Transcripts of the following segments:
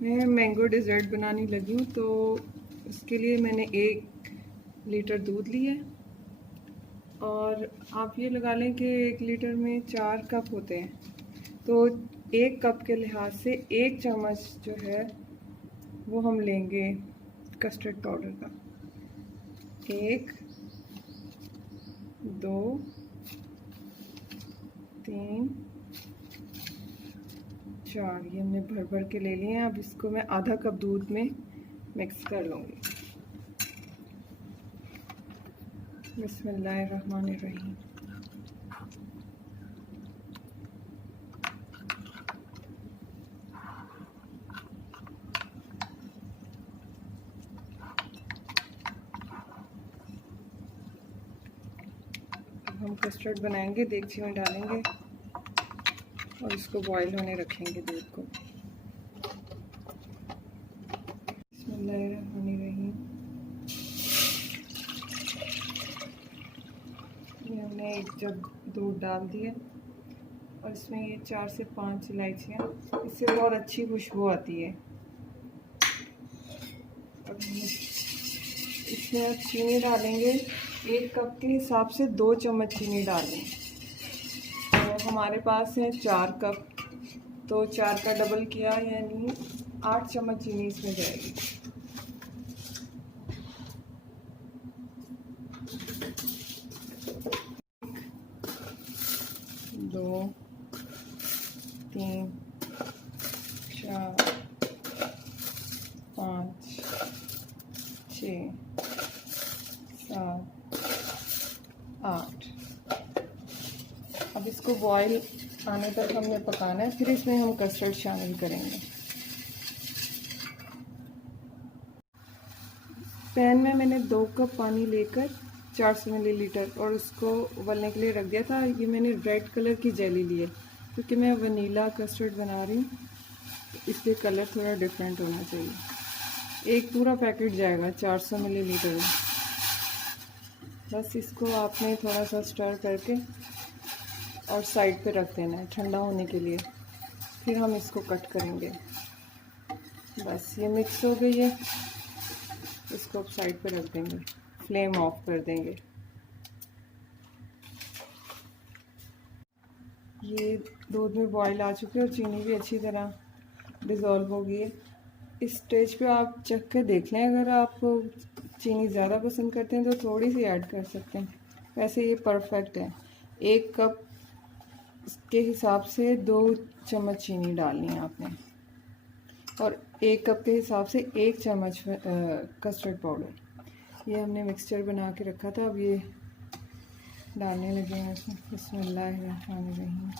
मैं mango dessert बनाने लगी हूँ। तो इसके लिए मैंने 1 लीटर दूध लिया है और आप ये लगा लें कि 1 लीटर में 4 कप होते हैं। तो 1 कप के लिहाज से 1 चम्मच जो है वो हम लेंगे कस्टर्ड पाउडर का। 1, 2, 3, 4 ये हमने भर भर के ले लिए हैं। अब इसको मैं आधा कप दूध में मिक्स कर लूँगी। बिस्मिल्लाहिर्रहमानिर्रहीम। हम कस्टर्ड बनाएंगे, देगची में डालेंगे और इसको बॉईल होने रखेंगे दूध को। बिस्मिल्लाहिर्रहमानिर्रहीम। ये हमने 1 जग दूध डाल दिया और इसमें ये 4 से 5 इलायचियाँ, इससे बहुत अच्छी खुशबू आती है। अब इसमें चीनी डालेंगे। 1 कप के हिसाब से 2 चम्मच चीनी डालें। तो हमारे पास है 4 कप, तो 4 का डबल किया यानी 8 चम्मच चीनी इसमें जाएगी। दो, 3, 4, 5, 6, 7, 8। अब इसको बॉईल आने तक हमने पकाना है, फिर इसमें हम कस्टर्ड शामिल करेंगे। पैन में मैंने 2 कप पानी लेकर 400 मिलीलीटर और उसको उबलने के लिए रख दिया था। ये मैंने रेड कलर की जेली ली है क्योंकि मैं वनीला कस्टर्ड बना रही हूँ, इसलिए कलर थोड़ा डिफरेंट होना चाहिए। 1 पूरा पैकेट जाएगा 400 मिलीलीटर में। बस इसको आपने थोड़ा सा स्टर करके और साइड पे रख देना है ठंडा होने के लिए, फिर हम इसको कट करेंगे। बस ये मिक्स हो गई है, इसको अब साइड पे रख देंगे, फ्लेम ऑफ कर देंगे। ये दूध में बॉईल आ चुके और चीनी भी अच्छी तरह डिज़ोल्व हो गई है। इस स्टेज पे आप चख के देख लें, अगर आप चीनी ज़्यादा पसंद करते हैं तो थोड़ी सी ऐड कर सकते हैं। वैसे ये परफेक्ट है। 1 कप के हिसाब से 2 चम्मच चीनी डालनी है आपने और 1 कप के हिसाब से 1 चम्मच कस्टर्ड पाउडर। ये हमने मिक्सचर बना के रखा था, अब ये डालने लगे हैं इसमें। बिस्मिल्लाहिर्रहमानिर्रहीम।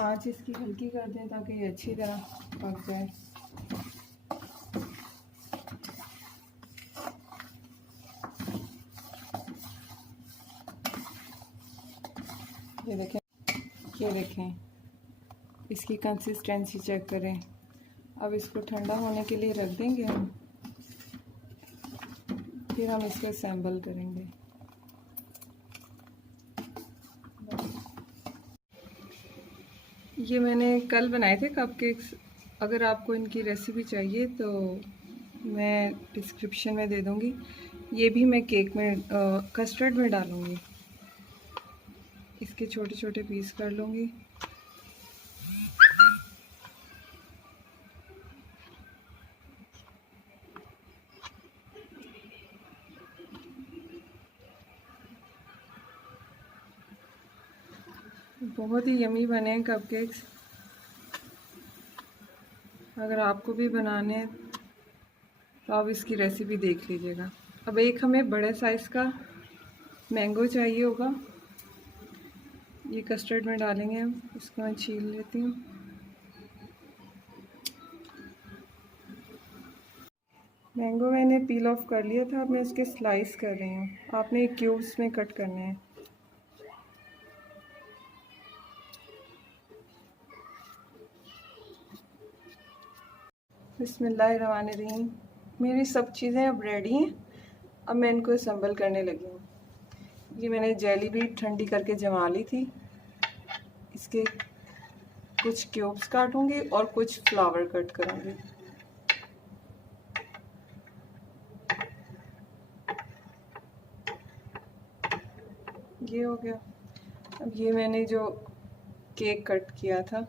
आँच इसकी हल्की कर दें ताकि ये अच्छी तरह पक जाए। ये देखें इसकी कंसिस्टेंसी चेक करें। अब इसको ठंडा होने के लिए रख देंगे हम, फिर हम इसको असेंबल करेंगे। ये मैंने कल बनाए थे कपकेक्स। अगर आपको इनकी रेसिपी चाहिए तो मैं डिस्क्रिप्शन में दे दूँगी। ये भी मैं केक में कस्टर्ड में डालूँगी। इसके छोटे छोटे पीस कर लूँगी। बहुत ही यमी बने हैं कपकेक्स। अगर आपको भी बनाने हैं तो आप इसकी रेसिपी देख लीजिएगा। अब एक हमें बड़े साइज़ का मैंगो चाहिए होगा, ये कस्टर्ड में डालेंगे हम। इसको मैं छील लेती हूँ। मैंगो मैंने पील ऑफ कर लिया था, अब मैं उसके स्लाइस कर रही हूँ। आपने क्यूब्स में कट करने हैं। बिस्मिल्लाहिर्रहमानिर्रहीम। मेरी सब चीज़ें अब रेडी हैं। अब मैं इनको असेंबल करने लगी हूँ। ये मैंने जेली भी ठंडी करके जमा ली थी। इसके कुछ क्यूब्स काटूंगी और कुछ फ्लावर कट करूंगी। ये हो गया। अब ये मैंने जो केक कट किया था,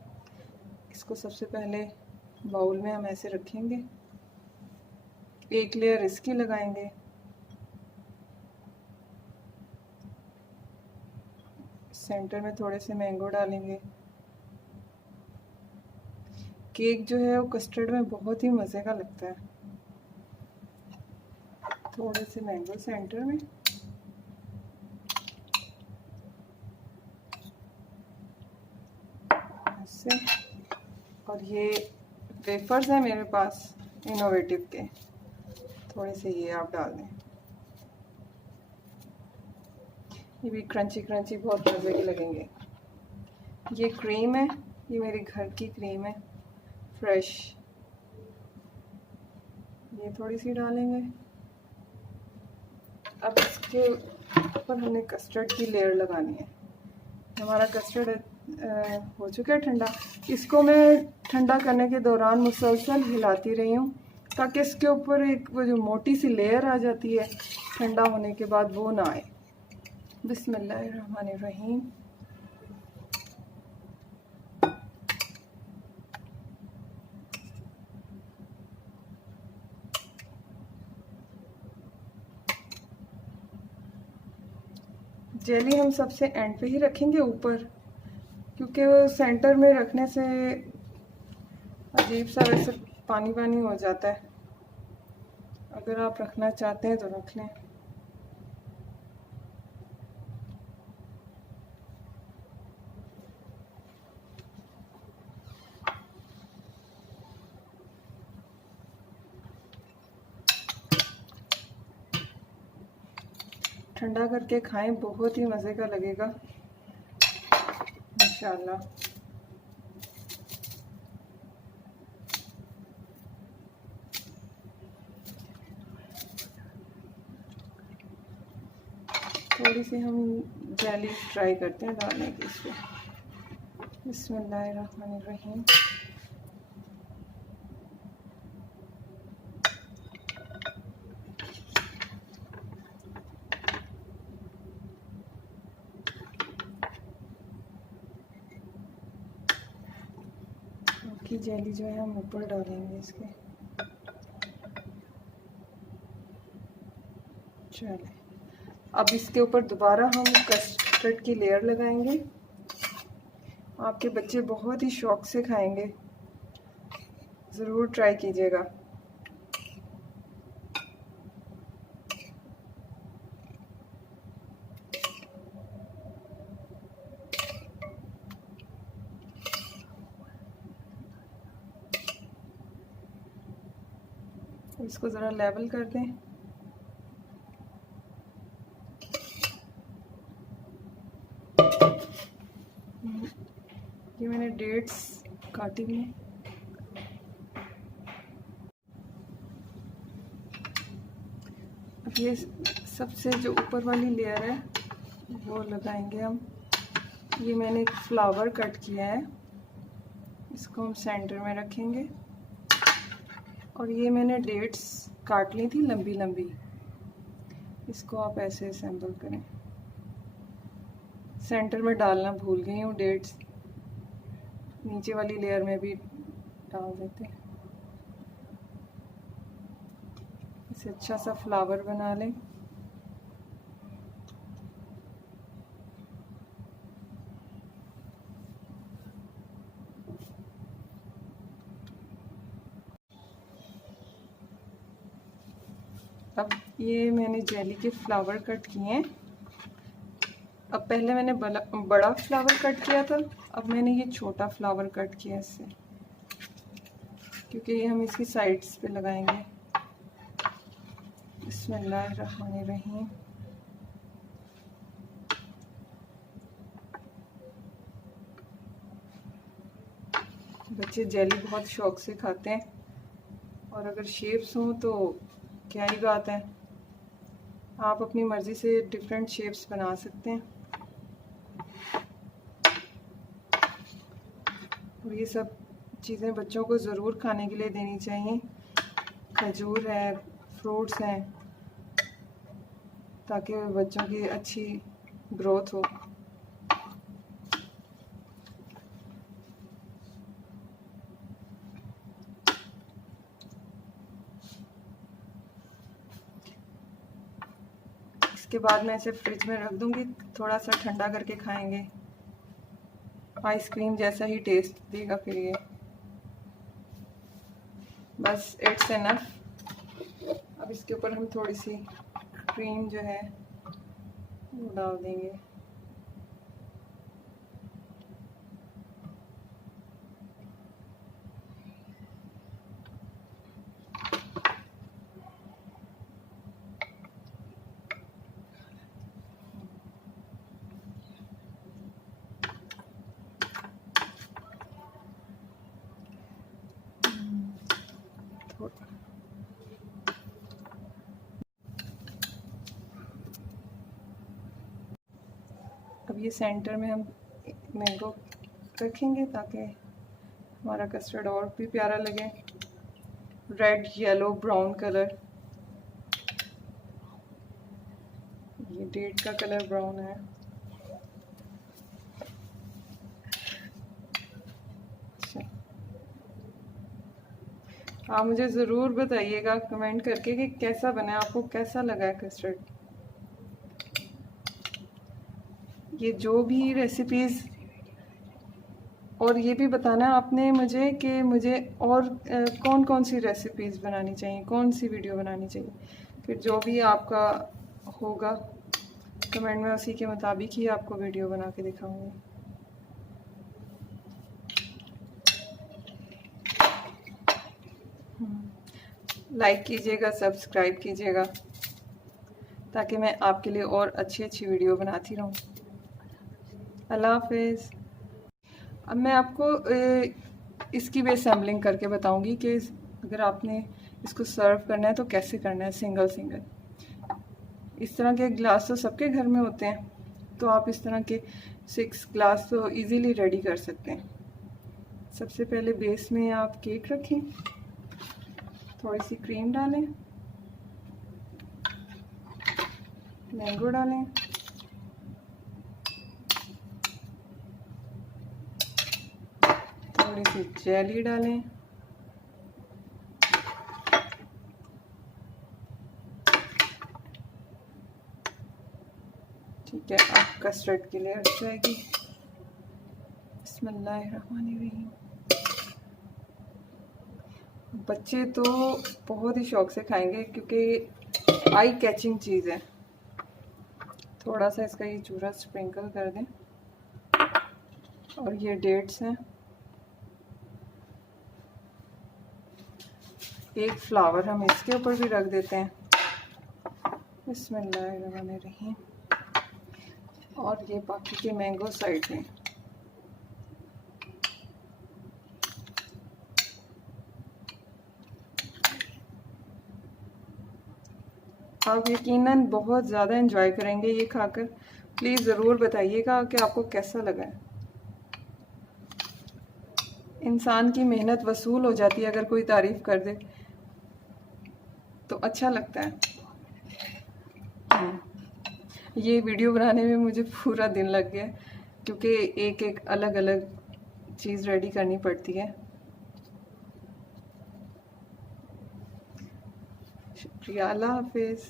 इसको सबसे पहले बाउल में हम ऐसे रखेंगे, एक लेयर इसकी लगाएंगे, सेंटर में थोड़े से मैंगो डालेंगे। केक जो है वो कस्टर्ड में बहुत ही मज़े का लगता है। थोड़े से मैंगो सेंटर में, ऐसे। और ये वेफर्स हैं मेरे पास इनोवेटिव के, थोड़े से ये आप डाल दें। ये भी क्रंची क्रंची बहुत मज़े के लगेंगे। ये क्रीम है, ये मेरे घर की क्रीम है फ्रेश, ये थोड़ी सी डालेंगे। अब इसके ऊपर हमने कस्टर्ड की लेयर लगानी है। हमारा कस्टर्ड हो चुका है ठंडा। इसको मैं ठंडा करने के दौरान मुसलसल हिलाती रही हूँ ताकि इसके ऊपर एक वो जो मोटी सी लेयर आ जाती है ठंडा होने के बाद, वो ना आए। बिस्मिल्लाहिर्रहमानिर्रहीम। जेली हम सबसे एंड पे ही रखेंगे ऊपर, क्योंकि वो सेंटर में रखने से अजीब सा वैसे पानी पानी हो जाता है। अगर आप रखना चाहते हैं तो रख लें। ठंडा करके खाएं, बहुत ही मज़े का लगेगा इंशाल्लाह। थोड़ी सी हम जेली ट्राई करते हैं डालने की इसमें। बिस्मिल्लाहिर्रहमानिर्रहीम। की जेली जो है हम ऊपर डालेंगे इसके। चले, अब इसके ऊपर दोबारा हम कस्टर्ड की लेयर लगाएंगे। आपके बच्चे बहुत ही शौक से खाएंगे, ज़रूर ट्राई कीजिएगा। इसको ज़रा लेवल कर दें। ये मैंने डेट्स काटी हुई हैं। अब ये सबसे जो ऊपर वाली लेयर है वो लगाएंगे हम। ये मैंने एक फ्लावर कट किया है, इसको हम सेंटर में रखेंगे। और ये मैंने डेट्स काट ली थी लंबी लंबी, इसको आप ऐसे असेंबल करें। सेंटर में डालना भूल गई हूँ डेट्स, नीचे वाली लेयर में भी डाल देते हैं। इसे अच्छा सा फ्लावर बना लें। अब ये मैंने जेली के फ्लावर कट किए हैं। अब पहले मैंने बड़ा फ्लावर कट किया था, अब मैंने ये छोटा फ्लावर कट किया इससे, क्योंकि ये हम इसकी साइड्स पे लगाएंगे। बिस्मिल्लाहिर्रहमानिर्रहीम। बच्चे जेली बहुत शौक से खाते हैं, और अगर शेप्स हों तो क्या ही बात है। आप अपनी मर्ज़ी से डिफरेंट शेप्स बना सकते हैं। और ये सब चीज़ें बच्चों को ज़रूर खाने के लिए देनी चाहिए। खजूर है, फ्रूट्स हैं, ताकि बच्चों की अच्छी ग्रोथ हो। इसके बाद मैं इसे फ्रिज में रख दूंगी, थोड़ा सा ठंडा करके खाएंगे। आइसक्रीम जैसा ही टेस्ट देगा फिर ये। बस इट्स इनफ। अब इसके ऊपर हम थोड़ी सी क्रीम जो है वो डाल देंगे। अब ये सेंटर में हम मैंगो रखेंगे ताकि हमारा कस्टर्ड और भी प्यारा लगे। Red, yellow, brown colour. ये डेट का कलर ब्राउन है। अच्छा, आप मुझे ज़रूर बताइएगा कमेंट करके कि कैसा बना है, आपको कैसा लगा है कस्टर्ड। ये जो भी रेसिपीज़, और ये भी बताना आपने मुझे कि मुझे और कौन कौन सी रेसिपीज़ बनानी चाहिए, कौन सी वीडियो बनानी चाहिए। फिर जो भी आपका होगा कमेंट में, उसी के मुताबिक ही आपको वीडियो बना के दिखाऊंगी। लाइक कीजिएगा, सब्सक्राइब कीजिएगा, ताकि मैं आपके लिए और अच्छी अच्छी वीडियो बनाती रहूं। अल्लाह हाफिज़। अब मैं आपको इसकी भी असेंबलिंग करके बताऊंगी कि अगर आपने इसको सर्व करना है तो कैसे करना है, सिंगल सिंगल। इस तरह के ग्लास तो सबके घर में होते हैं, तो आप इस तरह के 6 ग्लास तो इजीली रेडी कर सकते हैं। सबसे पहले बेस में आप केक रखें, थोड़ी सी क्रीम डालें, मैंगो डालें, थोड़ी सी जेली डालें, ठीक है। अब कस्टर्ड की लेयर जाएगी। बिस्मिल्लाहिर्रहमानिर्रहीम। बच्चे तो बहुत ही शौक से खाएंगे क्योंकि आई कैचिंग चीज़ है। थोड़ा सा इसका ये चूरा स्प्रिंकल कर दें। और ये डेट्स हैं, एक फ्लावर हम इसके ऊपर भी रख देते हैं। बिस्मिल्लाहिर्रहमानिर्रहीम। और ये बाकी के मैंगो साइड में। आप यकीनन बहुत ज़्यादा एंजॉय करेंगे ये खाकर। प्लीज़ ज़रूर बताइएगा कि आपको कैसा लगा है। इंसान की मेहनत वसूल हो जाती है अगर कोई तारीफ़ कर दे तो अच्छा लगता है। ये वीडियो बनाने में मुझे पूरा दिन लग गया क्योंकि एक एक अलग अलग चीज़ रेडी करनी पड़ती है। शुक्रिया, अल्लाह हाफिज़।